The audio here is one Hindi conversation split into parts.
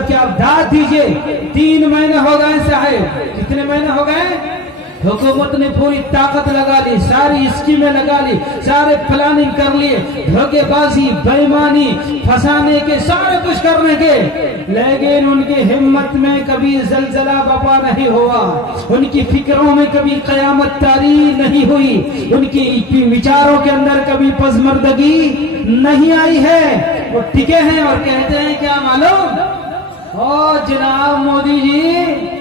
कि आप दाद दीजिए। 3 महीने हो गए साहब, कितने महीने हो गए? हुकूमत ने पूरी ताकत लगा ली, सारी स्कीमें लगा ली, सारे प्लानिंग कर लिए, धोखेबाजी, बेईमानी, फंसाने के, सारे कुछ करने के, लेकिन उनकी हिम्मत में कभी जलजला बपा नहीं हुआ, उनकी फिक्रों में कभी कयामत तारी नहीं हुई, उनकी विचारों के अंदर कभी पसमर्दगी नहीं आई है। वो टिके हैं और कहते हैं क्या मालूम? ओ जनाब मोदी जी,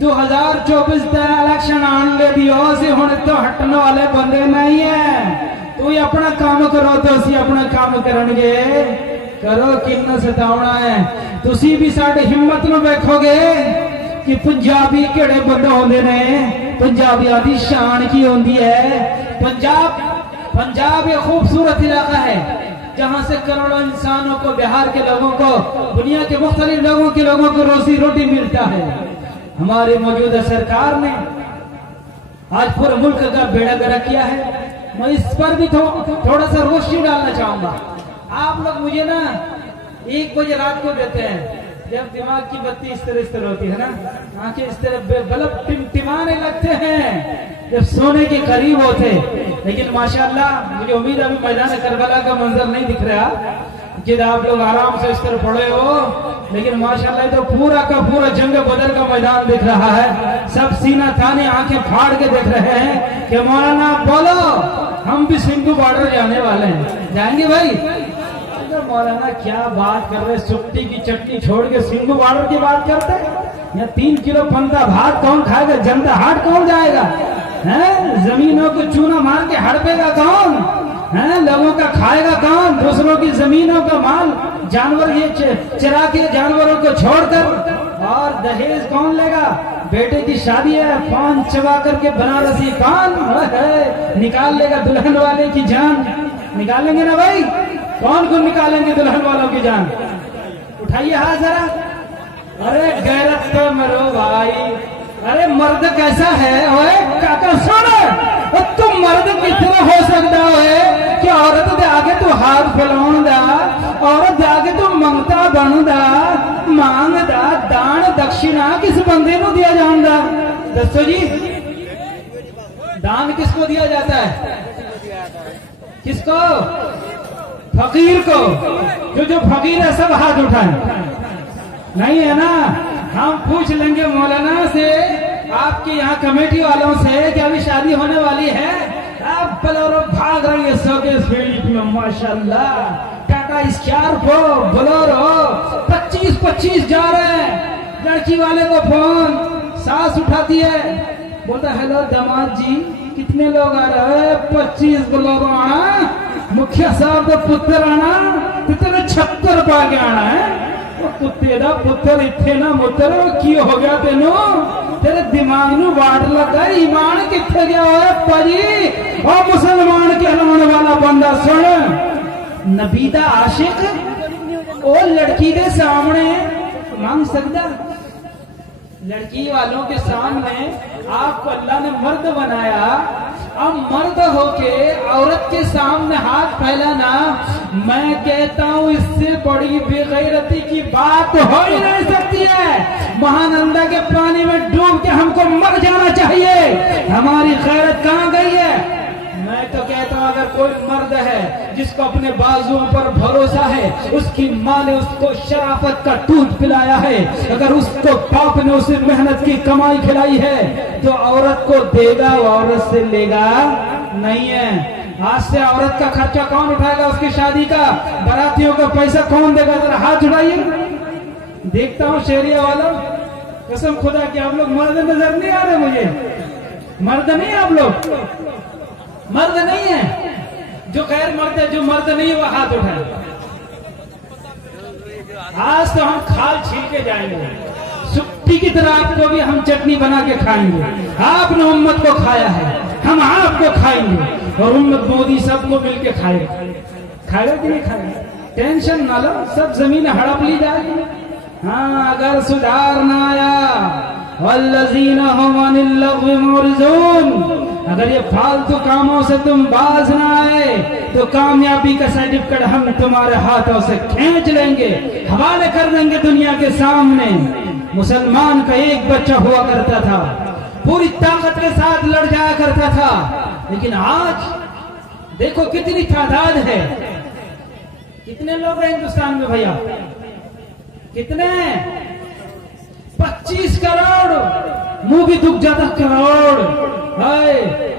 2024 इलेक्शन आने ले दियो से हुण तो हटने वाले बंदे नहीं है। तू अपना काम करो तो असी अपना काम करनगे, करो किन्ना सतावना है। तुसी भी साडे हिम्मत में देखोगे कि पंजाबी केड़े बंदे होंदे ने, पंजाबियों की शान की होंदी है। पंजाब ये खूबसूरत इलाका है जहां से करोड़ों इंसानों को, बिहार के लोगों को, दुनिया के मुख्तलिफ लोगों को रोजी रोटी मिलता है। हमारी मौजूदा सरकार ने आज पूरे मुल्क का बेड़ा गर्क किया है। मैं इस पर भी थोड़ा सा रोशनी डालना चाहूंगा। आप लोग मुझे ना 1 बजे रात को देते हैं, जब दिमाग की बत्ती इस तरह होती है ना, आंखें इस तरह बल्ब टिमटिमाने लगते हैं जब सोने के करीब होते। लेकिन माशाअल्लाह मुझे उम्मीद है अभी मैदान करबला का मंजर नहीं दिख रहा, जिद आप लोग आराम से इस तरह पड़े हो, लेकिन माशाअल्लाह तो पूरा का पूरा जंग बदर का मैदान दिख रहा है। सब सीना थाने आंखें फाड़ के देख रहे हैं कि मौलाना बोलो, हम भी सिंधु बॉर्डर जाने वाले हैं। जाएंगे भाई? तो मौलाना क्या बात कर रहे, सुट्टी की चटनी छोड़ के सिंधु बॉर्डर की बात करते हैं। यहाँ 3 किलो पंता भात कौन खाएगा? जनता हाट कौन जाएगा? है जमीनों को चूना मार के हड़पेगा कौन? है लोगों का खाएगा कौन? दूसरों की जमीनों का माल, जानवर ये चरा के जानवरों को छोड़कर, और दहेज कौन लेगा? बेटे की शादी है, पान चबा करके बनारसी पान निकाल लेगा दुल्हन वाले की जान। निकालेंगे ना भाई? कौन को निकालेंगे दुल्हन वालों की जान? उठाइए हाथ जरा। अरे गैरत तो मरो भाई। अरे मर्द कैसा है? ओए काका सुन, तुम मर्द कितना हो सकता है कि औरत दे आगे तू हाथ फैलाउण दा, औरत दे आगे तू मंगता बन दा, मांग दा, दान दक्षिणा किस बंदे को दिया जाता? दसो जी, दान किसको दिया जाता है? किसको? फकीर को। जो फकीर है सब हाथ उठाए। नहीं है ना? हम पूछ लेंगे मौलाना से, आपके यहाँ कमेटी वालों से कि अभी शादी होने वाली है, आप बोलेरो भाग रही है सोगे फील्ड में माशाल्लाह, टाटा स्कॉर्पियो बोलेरो 25 जा रहे हैं। लड़की वाले को फोन, सास उठाती है, बोलता हेलो दामाद जी कितने लोग आ रहे हैं? 25 बोलेरो आना, मुखिया साहब का पुत्र आना, कितने 76 पा के आना है। कुत्ते दा पुत्र इत्थे ना मुत्र की हो गया तेनो, तेरे दिमाग नू वाट लगा, ईमान किथे गया है पाजी? और मुसलमान कहलाने वाला बंदा सुन, नबीदा आशिक ओ लड़की के सामने मांग सकता? लड़की वालों के सामने आपको अल्लाह ने मर्द बनाया, अब मर्द होके औरत के सामने हाथ फैलाना, मैं कहता हूँ इससे बड़ी बेगैरती की बात हो ही नहीं सकती है। महानंदा के पानी में डूब के हमको मर जाना चाहिए। हमारी गैरत कहाँ गई है? मैं तो कहता हूँ अगर कोई मर्द है जिसको अपने बाजुओं पर भरोसा है, उसकी माँ ने उसको शराफत का दूध पिलाया है, अगर उसको बाप ने उसे मेहनत की कमाई खिलाई है, तो औरत को देगा, औरत से लेगा नहीं है। आज से औरत का खर्चा कौन उठाएगा? उसकी शादी का, बारातियों का पैसा कौन देगा? जरा हाथ उठाइए। देखता हूँ शहरिया वालों, कसम खुदा कि आप लोग मर्द नजर नहीं आ रहे मुझे। मर्द नहीं, आप लोग मर्द नहीं है। जो गैर मर्द है, जो मर्द नहीं है वो हाथ उठाए। आज तो हम खाल छील के जाएंगे, सुट्टी की तरह आपको भी हम चटनी बना के खाएंगे। आपने उम्मत को खाया है, हम आपको खाएंगे, और उम्मत मोदी सबको मिलके खाएगा। खाएगा कि नहीं खाएगा? टेंशन ना लो, सब जमीन हड़प ली जाएगी। हाँ, अगर सुधार ना आया, वल्लज़ीना हुम अनिल लग़्वी मुअरिज़ून। अगर ये फालतू कामों से तुम बाज ना आए तो कामयाबी का सर्टिफिकेट हम तुम्हारे हाथों से खींच लेंगे, हवाले कर देंगे दुनिया के सामने। मुसलमान का एक बच्चा हुआ करता था, पूरी ताकत के साथ लड़ जाया करता था, लेकिन आज देखो कितनी तादाद है। कितने लोग हैं हिंदुस्तान में भैया? कितने? 25 करोड़, मुंह भी दुख जाता करोड़ है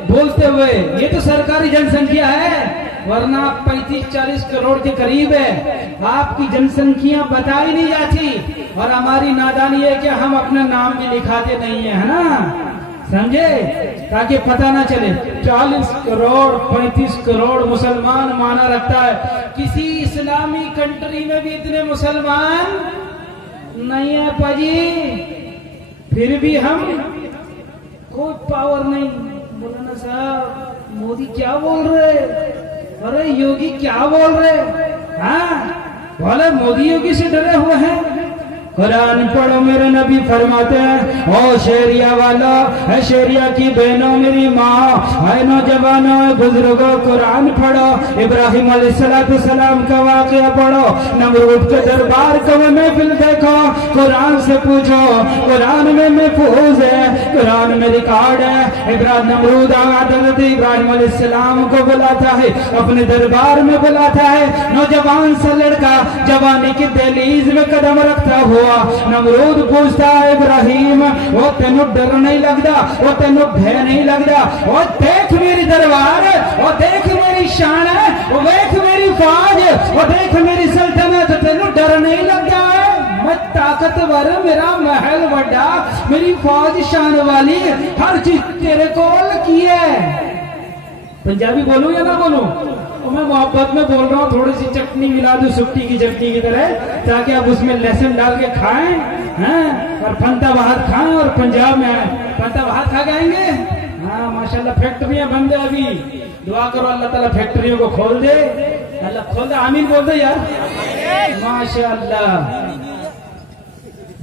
बोलते हुए। ये तो सरकारी जनसंख्या है, वरना 35-40 करोड़ के करीब है। आपकी जनसंख्या बताई नहीं जाती, और हमारी नादानी है कि हम अपना नाम भी लिखाते नहीं है ना, समझे, ताकि पता ना चले। 40 करोड़ 35 करोड़ मुसलमान माना रखता है। किसी इस्लामी कंट्री में भी इतने मुसलमान नहीं है पाजी, फिर भी हम कोई पावर नहीं। मौलाना साहब मोदी क्या बोल रहे, अरे योगी क्या बोल रहे, हाँ बोले मोदी योगी से डरे हुए हैं। कुरान पढ़ो, मेरे नबी फरमाते हैं, ओ शहरिया वाला है, शहरिया की बहनों, मेरी माँ है, नौजवानों बुजुर्गों, कुरान पढ़ो। इब्राहिम अलैहिस्सलाम का वाकया पढ़ो, नमरूद के दरबार का महफिल देखो, कुरान से पूछो, कुरान में महफूज है, कुरान में रिकॉर्ड है। नमरूद हज़रत इब्राहिम अलैहिस्सलाम को बुलाता है, अपने दरबार में बुलाता है। नौजवान सा लड़का जवानी की दहलीज में कदम रखता हुआ नमरूद पूछता है, इब्राहिम वो तेनू डर नहीं लगता, वो तेनू भय नहीं लगता, वो देख मेरी दरबार, वो देख मेरी शान है, वो देख मेरी फौज, वो देख मेरी सल्तनत, तेनू डर नहीं लगता है? मैं ताकतवर, मेरा महल बड़ा, मेरी फौज शान वाली, हर चीज तेरे कोल की है। पंजाबी बोलूं या ना बोलूं? तो मैं मोहब्बत में बोल रहा हूँ, थोड़ी सी चटनी मिला दूं सुट्टी की चटनी की तरह, ताकि आप उसमें लहसुन डाल के खाएं, हैं, और फंता बाहर खाएं। और पंजाब में फंता बाहर खा के आएंगे। हाँ माशाल्लाह, फैक्ट्रियां बंद है अभी, दुआ करो अल्लाह ताला फैक्ट्रियों को खोल दे, अल्लाह खोल दे, आमीन बोल दे यार, माशाल्लाह।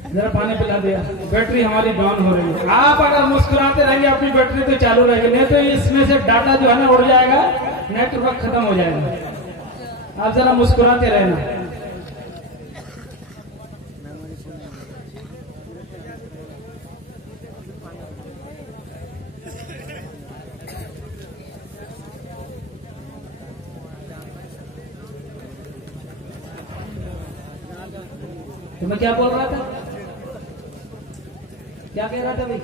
जरा पानी पिला दिया, बैटरी हमारी डाउन हो रही है। आप अगर मुस्कुराते रहेंगे अपनी बैटरी तो चालू रहेगी, नहीं तो इसमें से डाटा जो है ना उड़ जाएगा, नेटवर्क खत्म हो जाएगा। आप जरा मुस्कुराते रहना। तो मैं क्या बोल रहा था, क्या कह रहा था भाई?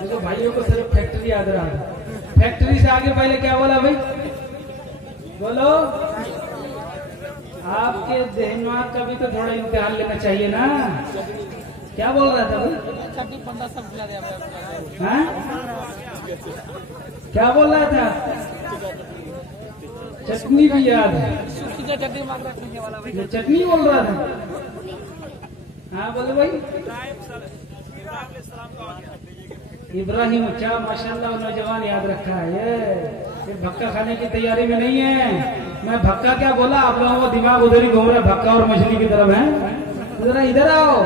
देखो भाइयों को सिर्फ फैक्ट्री याद रहा, फैक्ट्री से आगे पहले क्या बोला भाई? बोलो, आपके दिमाग का भी तो थोड़ा इम्तिहान लेना चाहिए ना। क्या बोल रहा था भाई? हाँ? क्या बोल रहा था? चटनी भी याद है, चटनी बोल रहा था। हाँ बोलो भाई। इब्राहिम, क्या माशाल्लाह नौजवान याद रखा है। ये भक्का खाने की तैयारी में नहीं है। मैं भक्का क्या बोला, आप लोगों को दिमाग उधर ही घूम रहा है, भक्का और मछली की तरफ है। जरा इधर आओ।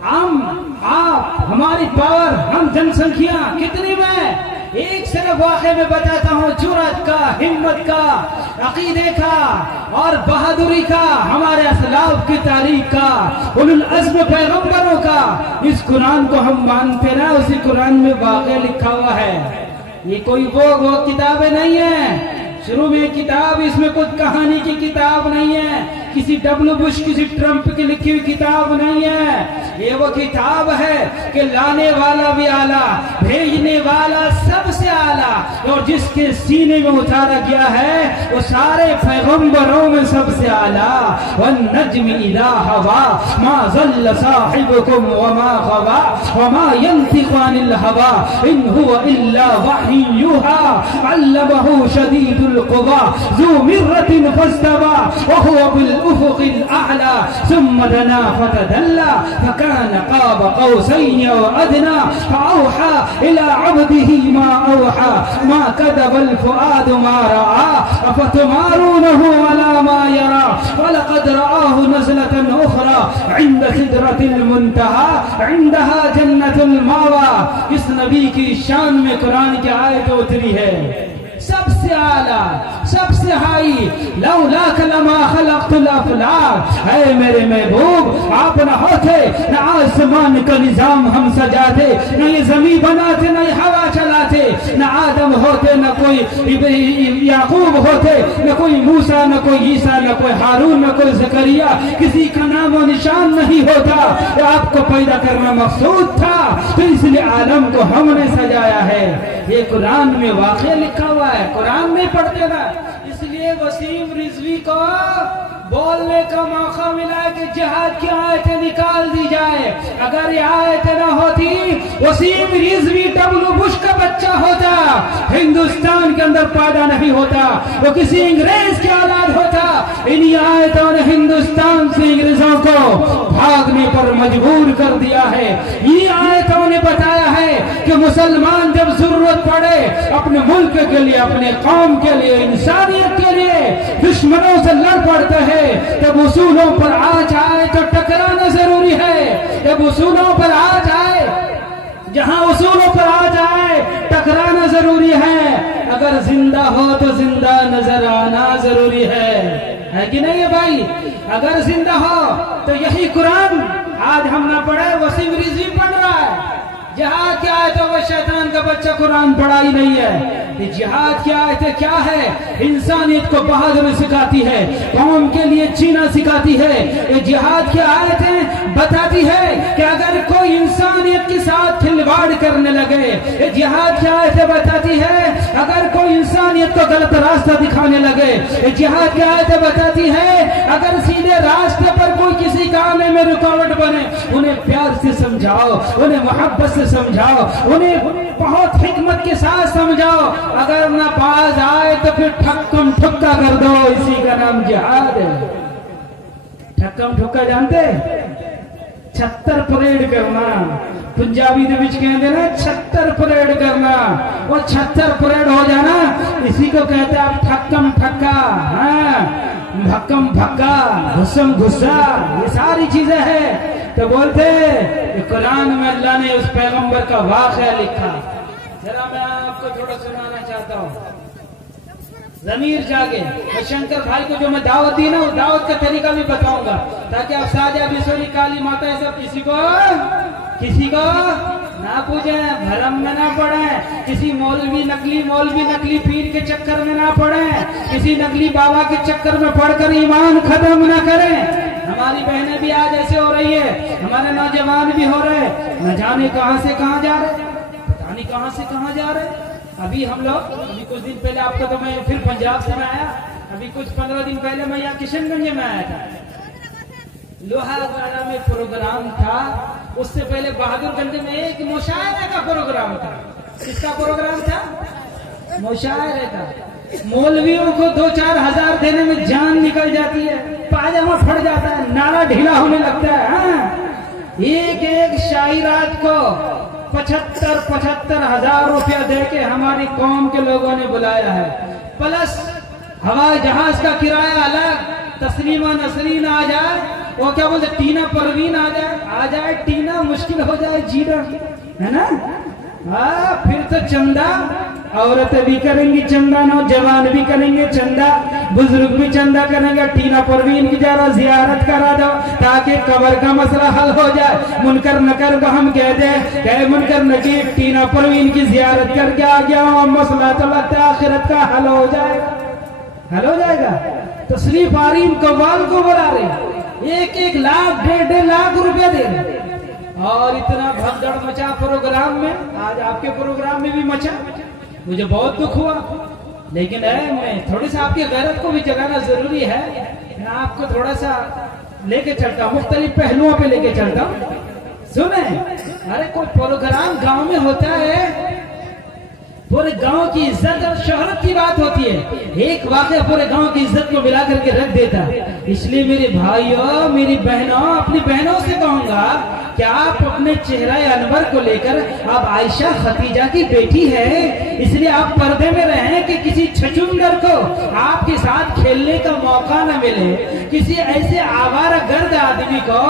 आप हमारी पावर, हम जनसंख्या कितनी में, एक सिर्फ वाक़े में बताता हूँ, जुर्रत का, हिम्मत का, अकीदे का और बहादुरी का, हमारे असलाफ की तारीख का, उलुल अज़्म पैगंबरों का। इस कुरान को हम मानते ना, उसी कुरान में वाक़े लिखा हुआ है। ये कोई वो किताबें नहीं है। शुरू में किताब, इसमें कुछ कहानी की किताब नहीं है, किसी डब्ल्यू बुश, किसी ट्रंप की लिखी हुई किताब नहीं है। ये वो किताब है कि लाने वाला भी आला, भेजने वाला सबसे आला, और जिसके सीने में उतारा गया है वो सारे पैगंबरों में सबसे आला। वन्नज्मि इज़ा हवा मा ज़ल्ल साहिबुकुम वमा गवा वमा यंतिक़ु अनिल हवा इन हुवा इल्ला वह्युन युहा अल्लमहु शदीदुल क़ुवा ज़ू मिर्रतिन फस्तवा व हुवा बिल उफ़ुक़िल अअला सुम्मा दना फ़तदल्ला फकान क़ाब क़ौसैन व अदना फ़अौहा इला अब्दिही मा औहा मा कदबल फुआद मा रआ अफतुमारूनहु अला मा यरा वलक़द रआहु नज़लतन उख़रा इंद सिदरतिल मुंतहा इंदहा जन्नतुल मावा। इस नबी की शान में कुरान की आयत उतरी है, सबसे आला, सबसे हाई। लौला कलमा खलक़तुल अफ़लाक, है मेरे महबूब आप न होते न आसमान का निजाम हम सजाते, न ये जमीन बनाते, न ये हवा चलाते, न आदम होते, न कोई याकूब होते, न कोई मूसा, न कोई ईसा, न कोई हारून, न कोई ज़करिया, किसी का नाम और निशान नहीं होता। आपको पैदा करना मकसूद था, तो इसलिए आलम को हमने सजाया है। ये कुरान में वाक़या लिखा हुआ है, कुरान में पढ़ते ना। इसलिए वसीम रिजवी को बोलने का मौका मिला है कि जिहाद की आयतें निकाल दी जाए। अगर ये आयतें न होती, वसीम रिजवी डब्ल्यू बुश का बच्चा होता, हिंदुस्तान के अंदर पैदा नहीं होता, वो किसी अंग्रेज के औलाद होता। इन्हीं आयतों ने हिंदुस्तान से अंग्रेजों को भागने पर मजबूर कर दिया है। ये आयतों ने बताया है कि मुसलमान जब जरूरत पड़े अपने मुल्क के लिए, अपने कौम के लिए, इंसानियत के लिए दुश्मनों से लड़ पड़ते हैं, जब उसूलों पर आ जाए तो टकराना जरूरी है। जब उसूलों पर आ जाए, जहां उसूलों पर आ जाए टकराना जरूरी है। अगर जिंदा हो तो जिंदा नजर आना जरूरी है कि नहीं है भाई? अगर जिंदा हो तो यही कुरान आज हम ना पढ़े, वसीम रिजवी पढ़ रहा है। जिहाद क्या है तो वो शैतान का बच्चा कुरान पढ़ा ही नहीं है। ये जिहाद क्या है, क्या है? इंसानियत को बहादुरी सिखाती है, कौम के लिए जीना सिखाती है। ये जिहाद की आयतें बताती है कि अगर कोई इंसानियत के साथ खिलवाड़ करने लगे, ये जिहाद की आयतें बताती है अगर कोई इंसानियत को गलत रास्ता दिखाने लगे, ये जिहाद की आयतें बताती है अगर सीधे रास्ते पर कोई किसी काम में रुकावट बने, उन्हें प्यार से समझाओ, उन्हें मोहब्बत से समझाओ, उन्हें बहुत हिकमत के साथ समझाओ। अगर ना पास आए तो फिर ठक्कम ठुक्का कर दो, इसी का नाम जिहाद है। ठक्कम ठुक्का जानते? छत्तर परेड करना, पंजाबी के विच कहते ना छत्तर परेड करना, वो छत्तर परेड हो जाना, इसी को कहते हैं आप ठक्कम ठक्का। हाँ, भक्कम भक्का, घुसम घुस्सा, ये सारी चीजें हैं। तो बोलते कुरान में अल्लाह ने उस पैगंबर का वाक़या लिखा। जरा मैं आपको थोड़ा सुनाना चाहता हूँ, ज़मीर जागे। मैं शंकर भाई को जो मैं दावत दी ना, वो दावत का तरीका भी बताऊंगा, ताकि आप साजा बिसोरी काली माता ये सब किसी को ना पूजे, भरम में ना पड़े, किसी मौलवी नकली पीर के चक्कर में ना पड़े, किसी नकली बाबा के चक्कर में पड़कर ईमान खत्म ना करें। हमारी बहनें भी आज ऐसे हो रही है, हमारे नौजवान भी हो रहे, न जाने कहां से कहां जा रहे, पता नहीं कहां से कहां जा रहे। अभी हम लोग कुछ दिन पहले, आपको तो मैं फिर पंजाब से मैं आया, अभी कुछ 15 दिन पहले मैं यहाँ किशनगंज में आया था। लोहागढ़ में प्रोग्राम था, उससे पहले बहादुरगंज में एक मुशायरे का प्रोग्राम था। किसका प्रोग्राम था? मुशायरे का। मौलवियों को 2-4 हजार देने में जान निकल जाती है, पाजामा फट जाता है, नारा ढीला होने लगता है। हाँ? एक शायरात को 75 हजार रुपया देके हमारी कौम के लोगों ने बुलाया है, प्लस हवाई जहाज का किराया अलग। तस्लीमा नसरीन आ जाए, वो क्या बोलते, टीना परवीन आ जाए, टीना मुश्किल हो जाए जीना, है ना? हाँ, फिर तो चंदा, औरतें भी करेंगी चंदा, नौजवान भी करेंगे चंदा, बुजुर्ग भी चंदा करेंगे। टीना परवीन की जरा जियारत करा दो ताकि कब्र का मसला हल हो जाए। मुनकर नकर को हम कह दे, मुनकर नकीर टीना परवीन की जियारत करके आ गया हूं, मसला तो लगता है आखिरत का हल हो जाएगा। तशरीफ आरीम कव्वाल को बुला रहे, 1-1 लाख 1.5 लाख रुपया दे रहे, और इतना भगदड़ मचा प्रोग्राम में। आज आपके प्रोग्राम में भी मचा, मुझे बहुत दुख हुआ, लेकिन मैं थोड़ी सा आपकी गैरत को भी जगाना जरूरी है। मैं आपको थोड़ा सा लेके चलता हूँ, मुख्तलिफ पहलुओं पे लेके चलता हूँ। सुने, अरे कोई प्रोग्राम गांव में होता है, पूरे गांव की इज्जत और शोहरत की बात होती है, एक वाकया पूरे गांव की इज्जत को मिला करके रख देता है। इसलिए मेरे भाइयों, मेरी बहनों, अपनी बहनों से कहूंगा क्या आप अपने चेहरा अनवर को लेकर आप आयशा खतीजा की बेटी है, इसलिए आप पर्दे में रहें कि किसी छछूंदर को आपके साथ खेलने का मौका न मिले, किसी ऐसे आवारा गर्द आदमी को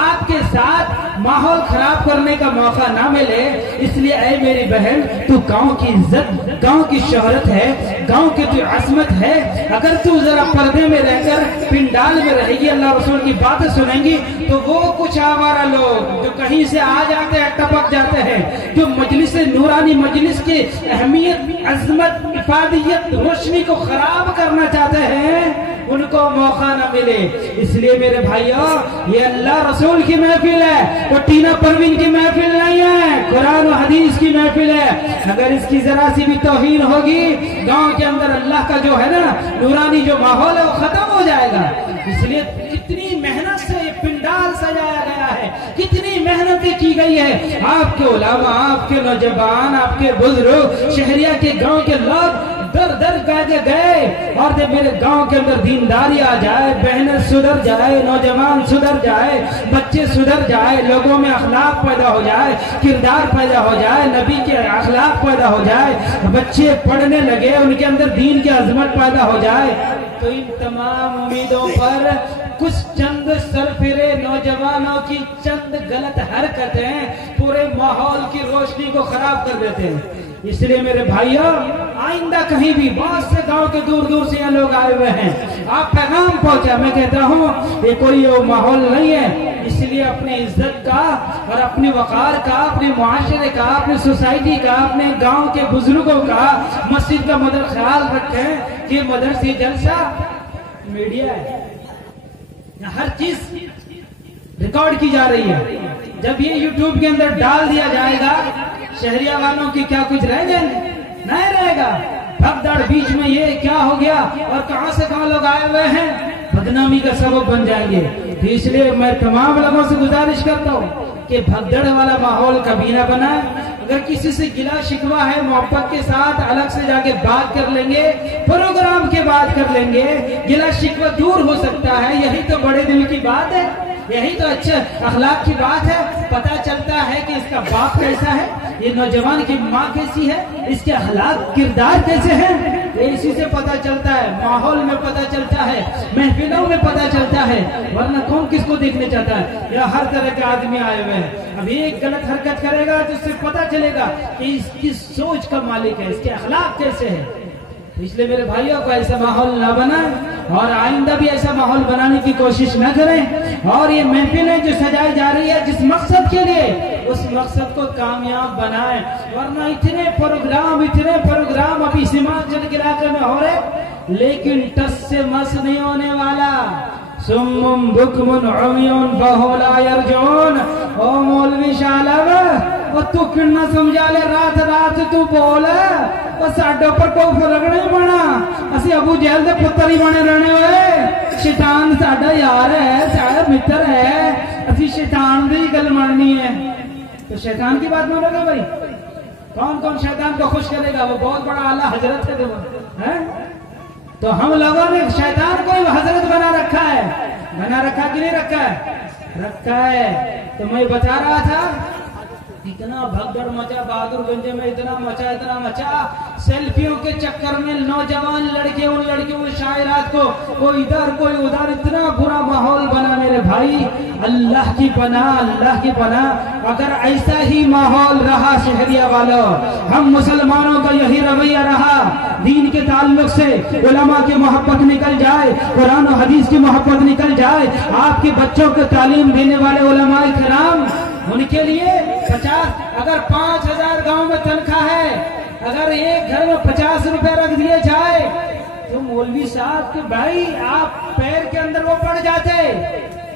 आपके साथ माहौल खराब करने का मौका ना मिले। इसलिए ऐ मेरी बहन, तू गांव की इज्जत, गांव की शोहरत है, गांव की तू अजमत है। अगर तू जरा पर्दे में रहकर पिंडाल में रहेगी, अल्लाह रसूल की बातें सुनेंगी, तो वो कुछ आवारा लोग जो कहीं से आ जाते हैं, टपक जाते हैं, जो मजलिस नूरानी मजलिस की अहमियत, अजमत, इफादियत, रोशनी को खराब करना चाहते हैं, उनको मौका न मिले। इसलिए मेरे भाइयों, ये अल्लाह रसूल की महफिल है, वो टीना परवीन की महफिल नहीं है, कुरान और हदीस की महफिल है। अगर इसकी जरा सी भी तौहीन होगी, गांव के अंदर अल्लाह का जो है ना नूरानी जो माहौल है वो खत्म हो जाएगा। इसलिए कितनी मेहनत से ये पिंडाल सजाया गया है, कितनी मेहनतें की गई है। आपके उलामा, आपके नौजवान, आपके बुजुर्ग, शहरिया के गांव के लोग दर दर गए, और जब मेरे गांव के अंदर दीनदारी आ जाए, बहनें सुधर जाए, नौजवान सुधर जाए, बच्चे सुधर जाए, लोगों में अखलाक पैदा हो जाए, किरदार पैदा हो जाए, नबी के अखलाक पैदा हो जाए, बच्चे पढ़ने लगे, उनके अंदर दीन की अजमत पैदा हो जाए, तो इन तमाम उम्मीदों पर कुछ चंद सरफिरे नौजवानों की चंद गलत हरकतें पूरे माहौल की रोशनी को खराब कर देते हैं। इसलिए मेरे भाइयों, आइंदा कहीं भी बहुत से गांव के दूर दूर से यहाँ लोग आए हुए हैं, आप पैगाम पहुंचा। मैं कहता हूँ ये कोई वो माहौल नहीं है। इसलिए अपनी इज्जत का और अपने वकार का, अपने मुआशरे का, अपनी सोसाइटी का, अपने गांव के बुजुर्गों का, मस्जिद का मदर ख्याल रखें कि मदरसी जलसा मीडिया है, हर चीज रिकॉर्ड की जा रही है। जब ये यूट्यूब के अंदर डाल दिया जाएगा, शहरिया वालों की क्या कुछ रह जाएंगे? नहीं रहेगा। भगदड़ बीच में ये क्या हो गया और कहां से कहां लोग आए हुए हैं, बदनामी का सबब बन जाएंगे। तो इसलिए मैं तमाम लोगों से गुजारिश करता हूँ कि भगदड़ वाला माहौल कभी ना बनाए। अगर किसी से गिला शिकवा है, मोहब्बत के साथ अलग से जाके बात कर लेंगे, प्रोग्राम के बाद कर लेंगे, गिला शिकवा दूर हो सकता है। यही तो बड़े दिल की बात है, यही तो अच्छे अखलाक की बात है। पता चलता है कि इसका बाप कैसा है, ये नौजवान की माँ कैसी है, इसके अखलाक किरदार कैसे हैं, ये इसी से पता चलता है। माहौल में पता चलता है, महफिलों में पता चलता है, वरना कौन किसको देखने चाहता है। या हर तरह के आदमी आए हुए हैं। अब एक गलत हरकत करेगा तो इससे पता चलेगा कि इसकी सोच का मालिक है, इसके अखलाक कैसे है। इसलिए मेरे भाइयों को ऐसा माहौल ना बनाए और आइंदा भी ऐसा माहौल बनाने की कोशिश न करें। और ये महफिलें जो सजाई जा रही है जिस मकसद के लिए, उस मकसद को कामयाब बनाएं। वरना इतने प्रोग्राम अभी सीमांचल के इलाके में हो रहे, लेकिन टस से मस नहीं होने वाला। सुम्मुम बुकमुन उम्युन फहुम ला यरजून। ओ मौलवी शालब, और तू कितना समझा ले, रात रात तू बोल, साडे उपर कोई फर्क नहीं पड़ा। असि अबू जहल के पुत्र ही बने रहने हुए। शैतान साडा यार है, साडा मित्र है, असि शैतान की गल माननी है। तो शैतान की बात मानोगे भाई? कौन कौन शैतान को खुश करेगा? वो बहुत बड़ा आला हजरत है। तो हम लोगों ने शैतान को हजरत बना रखा है। बना रखा कि नहीं रखा है? रखा है। तो मैं बता रहा था, इतना भगदड़ मचा बहादुरगंज में, इतना मचा। सेल्फियों के चक्कर में नौजवान लड़के, उन लड़कियों शायरात को कोई इधर कोई उधर, इतना बुरा माहौल बना। मेरे भाई, अल्लाह की पनाह। अगर ऐसा ही माहौल रहा शहरिया वालों, हम मुसलमानों का यही रवैया रहा, दीन के ताल्लुक से उलमा की मोहब्बत निकल जाए, कुरान और हदीस की मोहब्बत निकल जाए, आपके बच्चों को तालीम देने वाले उलमा किराम, उनके लिए 50, अगर 5000 गांव में तनख्वाह है, अगर एक घर में 50 रुपए रख दिए जाए, तो मौलवी साहब के भाई आप पैर के अंदर वो पड़ जाते,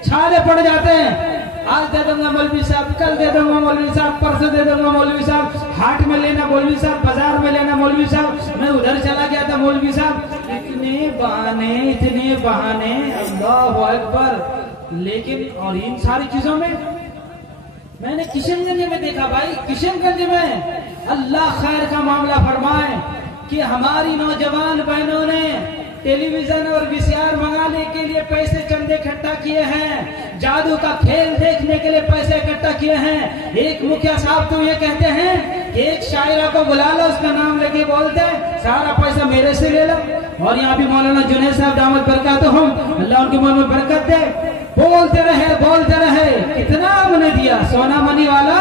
छाले पड़ जाते हैं। आज दे दूंगा मौलवी साहब, कल दे दूंगा मौलवी साहब, परसों दे दूंगा मौलवी साहब, हाट में लेना मौलवी साहब, बाजार में लेना मौलवी साहब, मैं उधर चला गया था मौलवी साहब। इतने बहाने, अल्लाह अकबर। लेकिन और इन सारी चीजों में मैंने किशनगंज में देखा भाई, किशनगंज में अल्लाह खैर का मामला फरमाए कि हमारी नौजवान बहनों ने टेलीविजन और वीसीआर मंगाने के लिए पैसे चंदे इकट्ठा किए हैं, जादू का खेल देखने के लिए पैसे इकट्ठा किए हैं। एक मुखिया साहब तो ये कहते हैं कि एक शायरा को बुला लो, उसका नाम लेके बोलते सारा पैसा मेरे से ले लो। और यहाँ भी मौलाना जुनैद साहब दामद बरकातुहुम, अल्लाह उनके मन में बरकत दे, बोलते रहे कितना हमने दिया। सोना मनी वाला,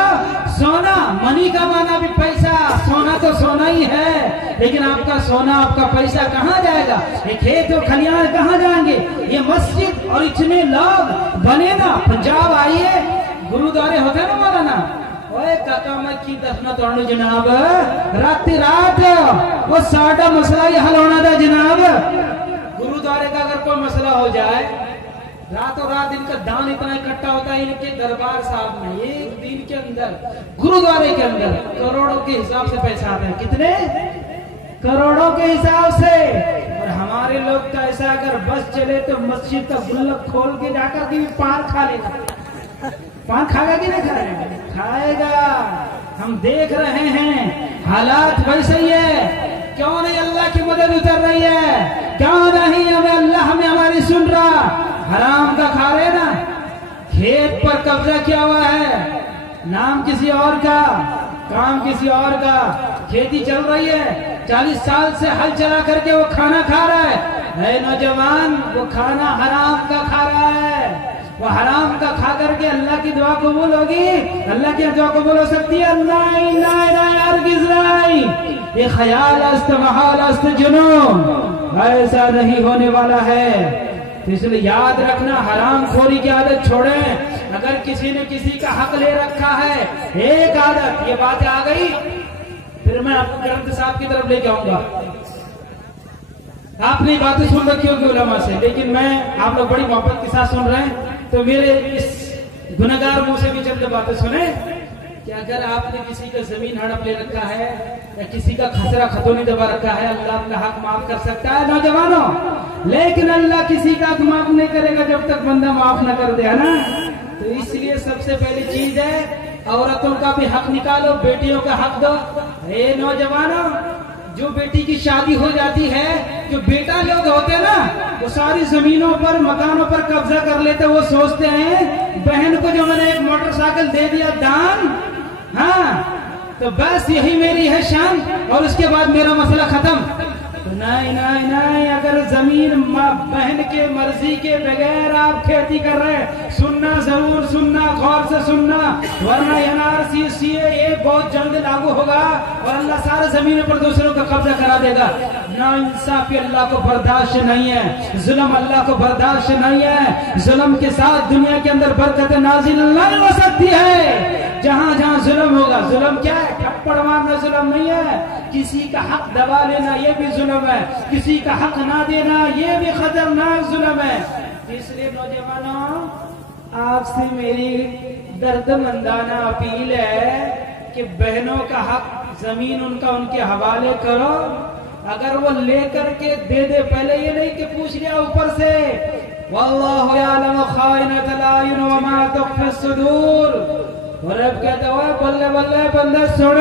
सोना मनी का माना भी पैसा, सोना तो सोना ही है, लेकिन आपका सोना आपका पैसा कहाँ जाएगा? ये खेत और खलियान कहाँ जाएंगे? ये मस्जिद और इतने लोग बने ना, पंजाब आइए गुरुद्वारे होते ना मौलाना, ओए काका मैं की दफना तोड़ू जनाब, रात वो साडा मसला ही हल होना था जनाब। गुरुद्वारे का अगर कोई मसला हो जाए, रातों रात इनका दान इतना इकट्ठा होता है इनके दरबार साहब में, एक दिन के अंदर गुरुद्वारे के अंदर करोड़ों के हिसाब से पैसा आता है। कितने करोड़ों के हिसाब से। और हमारे लोग तो ऐसा अगर बस चले तो मस्जिद का गुल्लक खोल के जाकर के पान खा लेगा। पान खाएगा कि नहीं खाएगा? खाएगा। हम देख रहे हैं हालात वैसे ही है। क्यों नहीं अल्लाह की मदद उतर रही है? क्यों नहीं हमें अल्लाह हमें हमारी सुन रहा? हराम का खा रहे ना, खेत पर कब्जा किया हुआ है, नाम किसी और का, काम किसी और का, खेती चल रही है, 40 साल से हल चला करके वो खाना खा रहा है नौजवान, वो खाना हराम का खा रहा है। वो हराम का खा करके अल्लाह की दुआ कबूल होगी? अल्लाह की दुआ कबूल हो सकती है? नहीं। ये ख्याल अस्त महाल अस्त जुनून, ऐसा नहीं होने वाला है। तो इसलिए याद रखना, हराम खोरी की आदत छोड़ें। अगर किसी ने किसी का हक ले रखा है, एक आदत, ये बात आ गई, फिर मैं आपको ग्रंथ साहब की तरफ लेके आऊंगा। आपने बातें सुन रखी होगी उलमा से, लेकिन मैं, आप लोग बड़ी मोहब्बत के साथ सुन रहे हैं, तो मेरे इस गुनहगार मुंह से भी चंद बातें सुने कि अगर आपने किसी का जमीन हड़प ले रखा है या किसी का खसरा खतौनी दबा रखा है, अल्लाह आपका हक माफ कर सकता है नौजवानों, लेकिन अल्लाह किसी का हक माफ नहीं करेगा जब तक बंदा माफ न कर दे, है ना। तो इसलिए सबसे पहली चीज है, औरतों का भी हक निकालो, बेटियों का हक दो। हे नौजवानों, जो बेटी की शादी हो जाती है, जो बेटा लोग होते हैं ना, वो सारी जमीनों पर मकानों पर कब्जा कर लेते, वो सोचते हैं बहन को जो मैंने एक मोटरसाइकिल दे दिया दान, हाँ तो बस यही मेरी है शान और उसके बाद मेरा मसला खत्म। तो नहीं, अगर जमीन बहन के मर्जी के बगैर आप खेती कर रहे हैं, सुनना जरूर सुनना, गौर से सुनना, वरना एनआरसी सीएए बहुत जल्द लागू होगा और अल्लाह सारे जमीनों पर दूसरों का कब्जा करा देगा। ना इंसाफी अल्लाह को बर्दाश्त नहीं है, जुल्म अल्लाह को बर्दाश्त नहीं है। जुल्म के साथ दुनिया के अंदर बरकत नाजिल नहीं हो सकती है। जहाँ जहाँ जुल्म होगा, जुल्म क्या है? थप्पड़ मारना जुल्म नहीं है, किसी का हक दबा लेना ये भी जुल्म है, किसी का हक ना देना ये भी खतरनाक जुल्म है। इसलिए नौजवानों, आपसे मेरी दर्दमंदाना अपील है कि बहनों का हक जमीन उनका उनके हवाले करो। अगर वो लेकर के दे दे, पहले ये नहीं कि पूछ लिया ऊपर से, वल्लाहु यअलमु खाइनतल अयुन व मा तुख्फी सुदूर। और अब कहते हुए बल्ले बल्ले बंदे सुन।